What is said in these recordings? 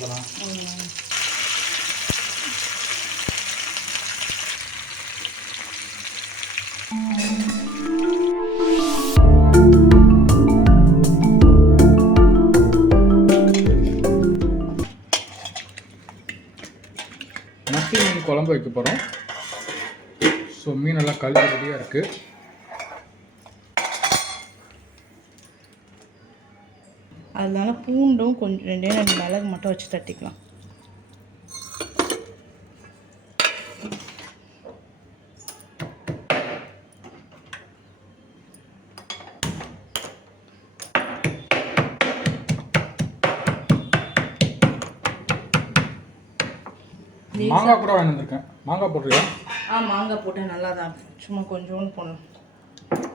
அதெல்லாம் மத்தி மீன் குழம்பு வைக்க போகிறோம் ஸோ நல்லா கழுவி ரெடியாக இருக்குது அதனால பூண்டும் கொஞ்சம் ரெண்டே ரெண்டு மிளகு மட்டும் வச்சு தட்டிக்கலாம். மாங்காய் கூட வாங்கி வந்திருக்கேன். மாங்காய் போடுறியா? ஆ மாங்காய் போட்டால் நல்லா தான் சும்மா கொஞ்சோண்டு போடணும்.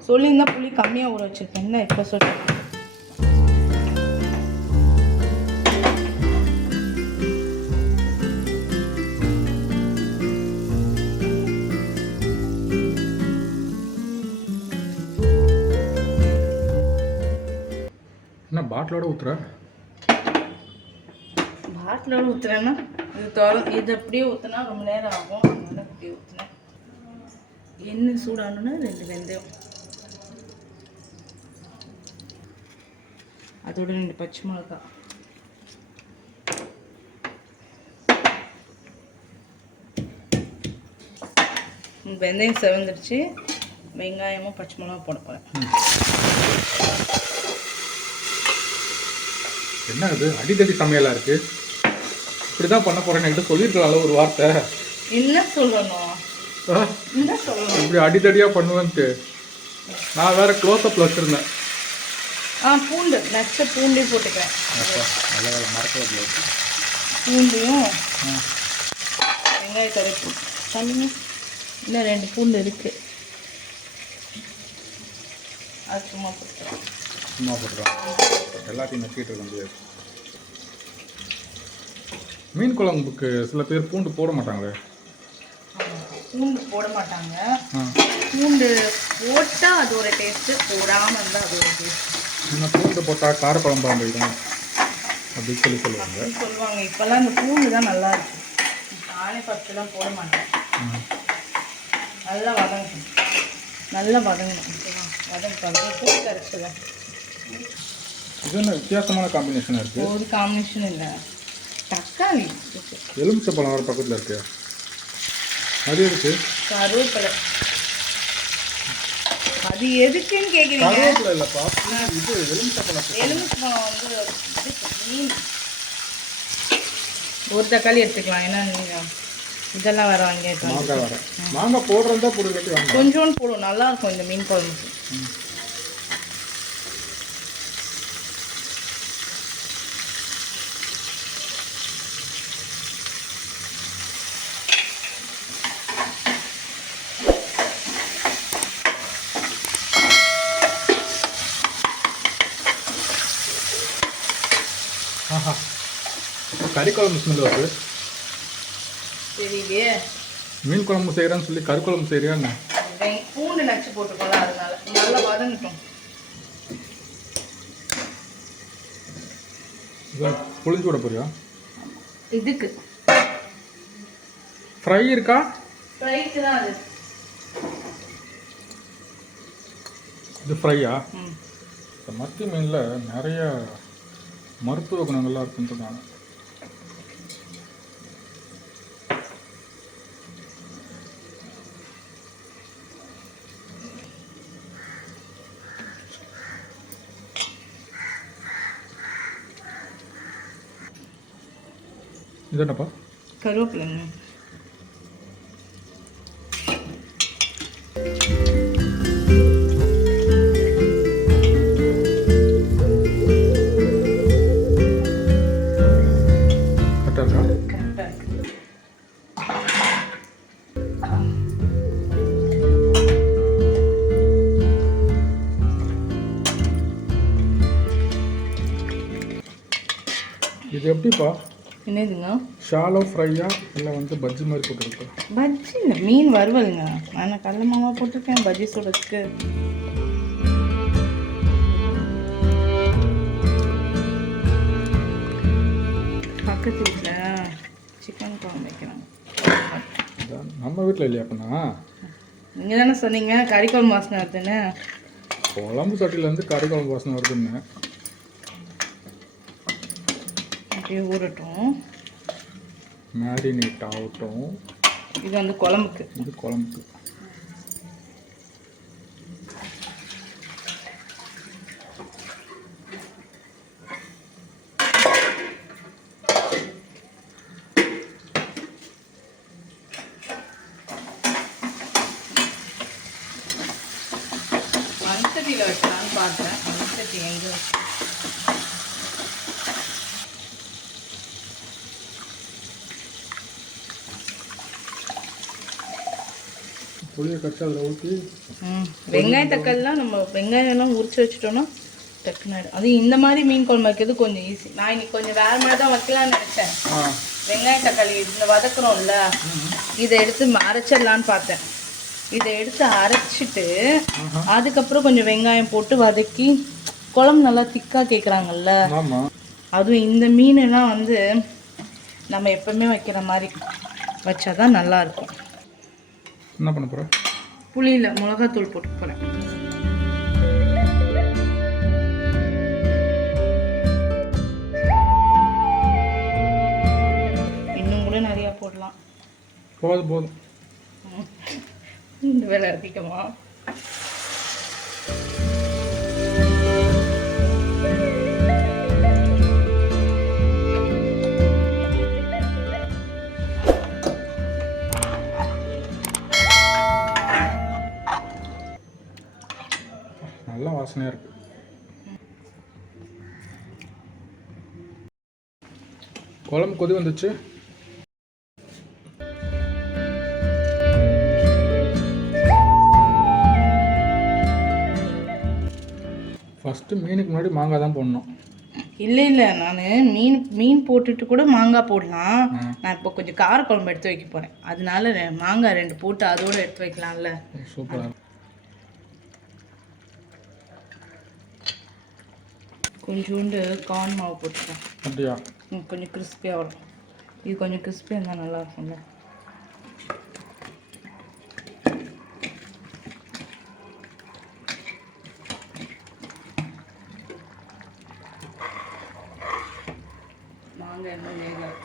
சொல்லியிருந்தா புளி கம்மியாக ஊற வச்சுருக்கேன். என்ன இப்போ சொல்லி என்ன பாட்டிலோட ஊற்றுற பாட்டிலோட ஊற்றுறேன்னா இது தொலை இது அப்படியே ஊற்றினா ரொம்ப நேரம் ஆகும் அதனால அப்படியே ஊற்றினேன் எண்ணெய் சூடானோன்னா ரெண்டு வெந்தயம் அதோட ரெண்டு பச்சை மிளகா ம், வெந்தயம் செவந்துடுச்சு வெங்காயமும் பச்சை மிளகா போட போகிறேன் என்ன இது அடித்தடி சமையலாக இருக்குது இப்படி தான் பண்ண போகிறேன்னு என்கிட்ட சொல்லியிருக்கலாம்ல ஒரு வார்த்தை. என்ன சொல்லணும்? இப்படி அடித்தடியாக பண்ணுவேன்ட்டு. நான் வேற க்ளோஸ்அப்பில் வச்சுருந்தேன். ஆ பூண்டு. நச்ச பூண்டே போட்டுக்கிறேன். மறக்கல பூண்டையும் வெங்காய கரைப்பு. தண்ணிங்க இன்னும் ரெண்டு பூண்டு இருக்கு. அது சும்மா போட்டுக்கலாம் சும்மா போட்டுருவோம் எல்லாத்தையும் நக்கிட்டு இருக்க முடியாது. மீன் குழம்புக்கு சில பேர் பூண்டு போட மாட்டாங்களே? பூண்டு போட மாட்டாங்க. பூண்டு போட்டால் அது ஒரு டேஸ்ட்டு போடாமல் இருந்தால் அது ஒரு டேஸ்ட் என்ன பூண்டு போட்டால் காரக்குழம்பா போயிடும் அப்படின்னு சொல்லி சொல்லுவாங்க. சொல்லுவாங்க. இப்போல்லாம் இந்த பூண்டு தான் நல்லா இருக்கு. நானே ஃபஸ்ட்டுலாம் போட மாட்டேன். நல்லா வதங்கணும். நல்லா வதங்கணும். ஓகேவா வதங்கிட்டு பூ கரைச்சிடும் இது என்ன வித்தியாசமான காம்பினேஷனாக இருக்குது ஒரு காம்பினேஷன் இல்லை. தக்காளி. எலுமிச்சப்பழம் ஒரு பக்கத்தில் இருக்கு. அது இருக்கு கருவேப்பிலை. அது எதுக்குன்னு கேட்குறீங்க கருவேப்பிலை இல்லைப்பா. இது எலுமிச்சப்பழம் எலுமிச்சம்பழம் வந்து மீன். ஒரு தக்காளி எடுத்துக்கலாம். ஏன்னா நீங்கள் இதெல்லாம் வேற வாங்கி மாங்காய் வர மாங்காய் போடுறதா வாங்க கொஞ்சோண்டு போடும் நல்லா இருக்கும் இந்த மீன் குழம்புக்கு ஆஹா. கறி குழம்பு ஸ்மெல் வருது. தெரியலையே. மீன் குழம்பு செய்கிறேன்னு சொல்லி கறி குழம்பு செய்கிறியா என்ன? வெங் பூண்டு நச்சு போட்டுக்கலாம் அதனால. நல்லா வதங்கட்டும். புளிஞ்சு விட போறியா? இதுக்கு. ஃப்ரை இருக்கா? ஃப்ரைக்கு தான் அது. இது ஃப்ரையா இந்த மத்தி மீனில் நிறைய மருத்துவ குணங்கள்லாம் இருக்குன்னு சொல்றாங்க இது என்னப்பா கருவேப்பிலைங்க இது எப்படிப்பா? என்னதுங்க? ஷாலோ ஃப்ரையா இல்லை வந்து பஜ்ஜி மாதிரி போட்டுருக்கா? பஜ்ஜி இல்லை மீன் வறுவலுங்க. நான் கடல மாவா போட்டிருக்கேன் பஜ்ஜி சுடுறதுக்கு? பக்கத்து வீட்டில் சிக்கன் குழம்பு வைக்கிறாங்க. நம்ம வீட்டில் இல்லையா அப்படின்னா நீங்கள் தானே சொன்னீங்க கறி குழம்பு வாசனை வருதுன்னு. குழம்பு சட்டிலேருந்து கறி குழம்பு வாசனை வருதுன்னு. அப்படியே ஊறட்டும். மேரினேட் ஆகட்டும். இது வந்து குழம்புக்கு. இது குழம்புக்கு. மண்சட்டியில் வைக்கலான்னு பார்த்தேன். மண்சட்டி எங்கே புளியை கட்டி அதில் ஊற்றி ம் வெங்காய தக்காளிலாம் நம்ம வெங்காயம்லாம் உரிச்சு வச்சுட்டோம்னா டக்குன்னு ஆயிடும். அதுவும் இந்த மாதிரி மீன் குழம்பு வைக்கிறது கொஞ்சம் ஈஸி நான் இன்னைக்கு கொஞ்சம் வேறு மாதிரி தான் வைக்கலாம்னு நினச்சேன். வெங்காய தக்காளி இந்த வதக்குறோம்ல இதை எடுத்து அரைச்சிடலான்னு பார்த்தேன். இதை எடுத்து அரைச்சிட்டு அதுக்கப்புறம் கொஞ்சம் வெங்காயம் போட்டு வதக்கி குழம்பு நல்லா திக்காக கேட்குறாங்கல்ல அதுவும் இந்த மீனெல்லாம் வந்து நம்ம எப்பவுமே வைக்கிற மாதிரி வச்சாதான் நல்லா இருக்கும். என்ன பண்ண போகிற புளியில் மிளகாத்தூள் போட்டு போகிறேன் இன்னும் கூட நிறையா போடலாம். போதும் போதும். இந்த வேலை அதிகமா. வாசனையாக இருக்குது குழம்பு கொதி வந்துச்சு. ஃபஸ்ட்டு மீனுக்கு முன்னாடி மாங்காய் தான் போடணும். இல்லை இல்லை. நான் மீன் மீன் போட்டுட்டு கூட மாங்காய் போடலாம். நான் இப்போ கொஞ்சம் காரக்குழம்பு எடுத்து வைக்க போகிறேன் அதனால மாங்காய் ரெண்டு போட்டு அதோட எடுத்து வைக்கலாம்ல. சூப்பராக கொஞ்சோண்டு கார்ன் மாவு போட்டுக்கிறேன் அப்படியா? கொஞ்சம் கிறிஸ்பியாக வரும். இது கொஞ்சம் கிறிஸ்பியாக இருந்தால் நல்லா இருக்கும்ல. மாங்காய் இன்னும் வேகாது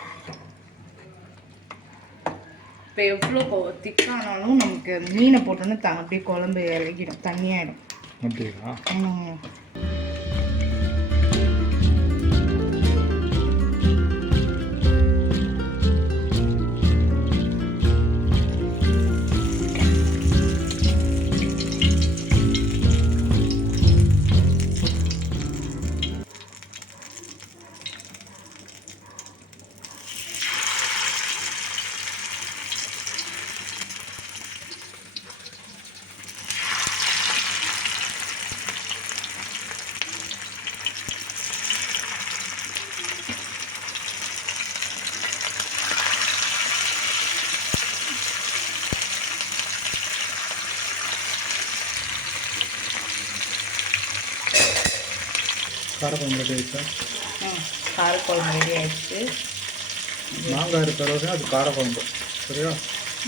இப்போ எவ்வளோ திக்கானாலும் நமக்கு மீனை போட்டோன்னே த அப்படியே குழம்பு இறங்கிடும் தண்ணியாயிடும். அப்படியா? காரக்குழம்பு ரெடி ஆயிடுச்சா காரக்குழம்பு ரெடி ஆயிடுச்சு. மாங்காய் இருக்கிற வரைக்கும் அது காரக்குழம்பு சரியா?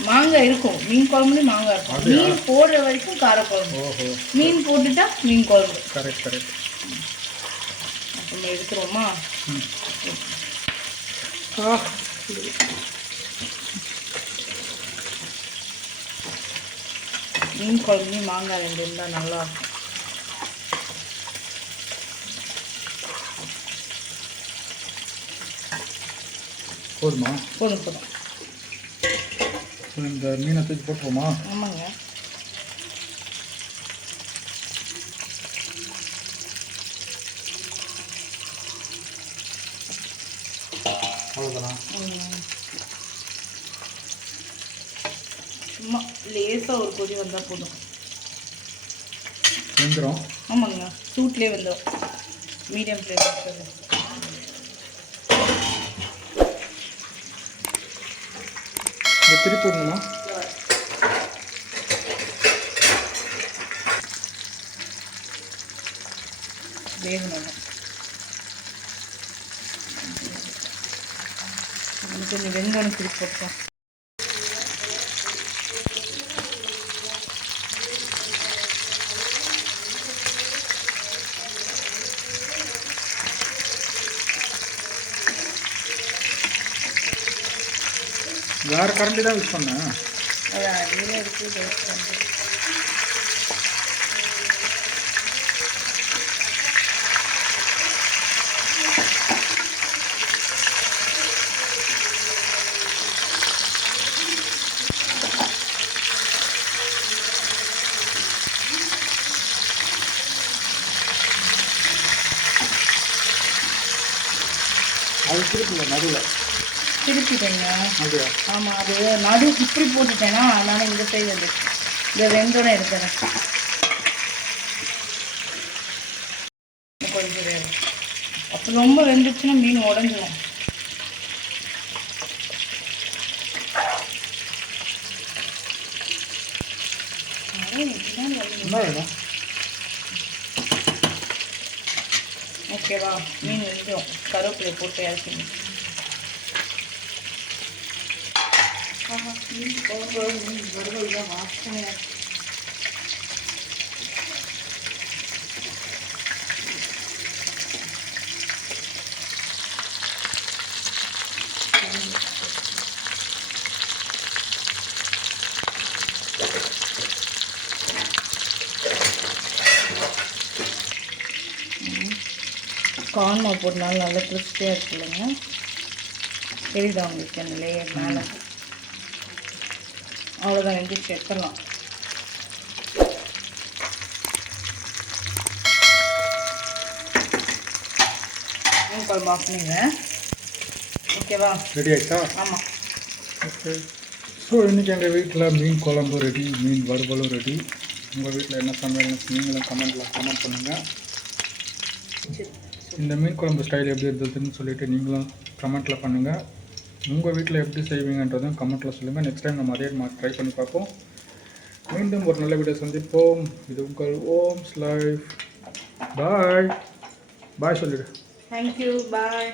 மாங்காய் இருக்கும் மீன் குழம்புலேயும் மாங்காய் இருக்கும். மீன் போடுற வரைக்கும் காரக்குழம்பு. ஓஹோ. மீன் போட்டுட்டா மீன் குழம்பு. Correct correct. நம்ம எடுத்துருவோமா? ம். ஆ. மீன் குழம்புலையும் மாங்காய் ரெண்டு இருந்தால் நல்லா போதுமா? போதும் போதும். இந்த மீனை தூக்கி போட்டுருவோமா? ஆமாங்க. அவ்வளோதானா. சும்மா லேசாக ஒரு கொதி வந்தால் போதும். வெந்துடும் ஆமாங்க. சூட்லேயே வந்துடும் மீடியம் ஃப்ளேம் வச்சது இதை திருப்பி விடணுமா வேகணும் கொஞ்சம் வெங்காயம் திருப்பி போட்டுக்கலாம் வேறு கரண்டி தான் யூஸ் பண்ணேன் அது அடியில் எடுத்து டேஸ்ட் பண்ணுறது அது திருப்பில்ல நடுவில் திருப்பிட்டேங்க. ஆமாம் அது நடு இப்படி போட்டுட்டேன்னா அதனால இந்த சைடு வந்துச்சு இந்த வெந்தோடனே எடுத்துறேன். கொஞ்சம் அப்போ ரொம்ப வெந்துச்சுன்னா மீன் வேணும்? ஓகேவா மீன் வெந்துடும் கருவேப்பிலை போட்டு இறக்கி மீன் குழம்பு தான் வாசனையாக கார்ன் மாவு போட்டனால நல்லா கிறிஸ்பியாக இருக்குல்லங்க தெரியுதா உங்களுக்கு அந்த லேயர் மேலே? அவ்வளோதான் வெந்துச்சு எடுத்துடலாம். மீன் குழம்பு ஆஃப் பண்ணுங்க ஓகேவா ரெடி ஆயிடுச்சா? ஆமாம் ஓகே ஸோ இன்றைக்கி எங்கள் வீட்டில் மீன் குழம்பு ரெடி மீன் வறுவலும் ரெடி உங்கள் வீட்டில் என்ன சமையல் நீங்களும் கமெண்ட்டில் கமெண்ட் பண்ணுங்கள் இந்த மீன் குழம்பு ஸ்டைல் எப்படி இருந்ததுன்னு சொல்லிட்டு நீங்களும் கமெண்ட்டில் பண்ணுங்கள் உங்கள் வீட்டில் எப்படி செய்வீங்கன்றதும் கமெண்ட்டில் சொல்லுங்கள் நெக்ஸ்ட் டைம் நம்ம அதே மாதிரி ட்ரை பண்ணி பார்ப்போம். மீண்டும் ஒரு நல்ல வீடியோ சந்திப்போம். இது உங்கள் ஓம்ஸ் லைஃப் பாய் பாய் சொல்லிடு. Thank you bye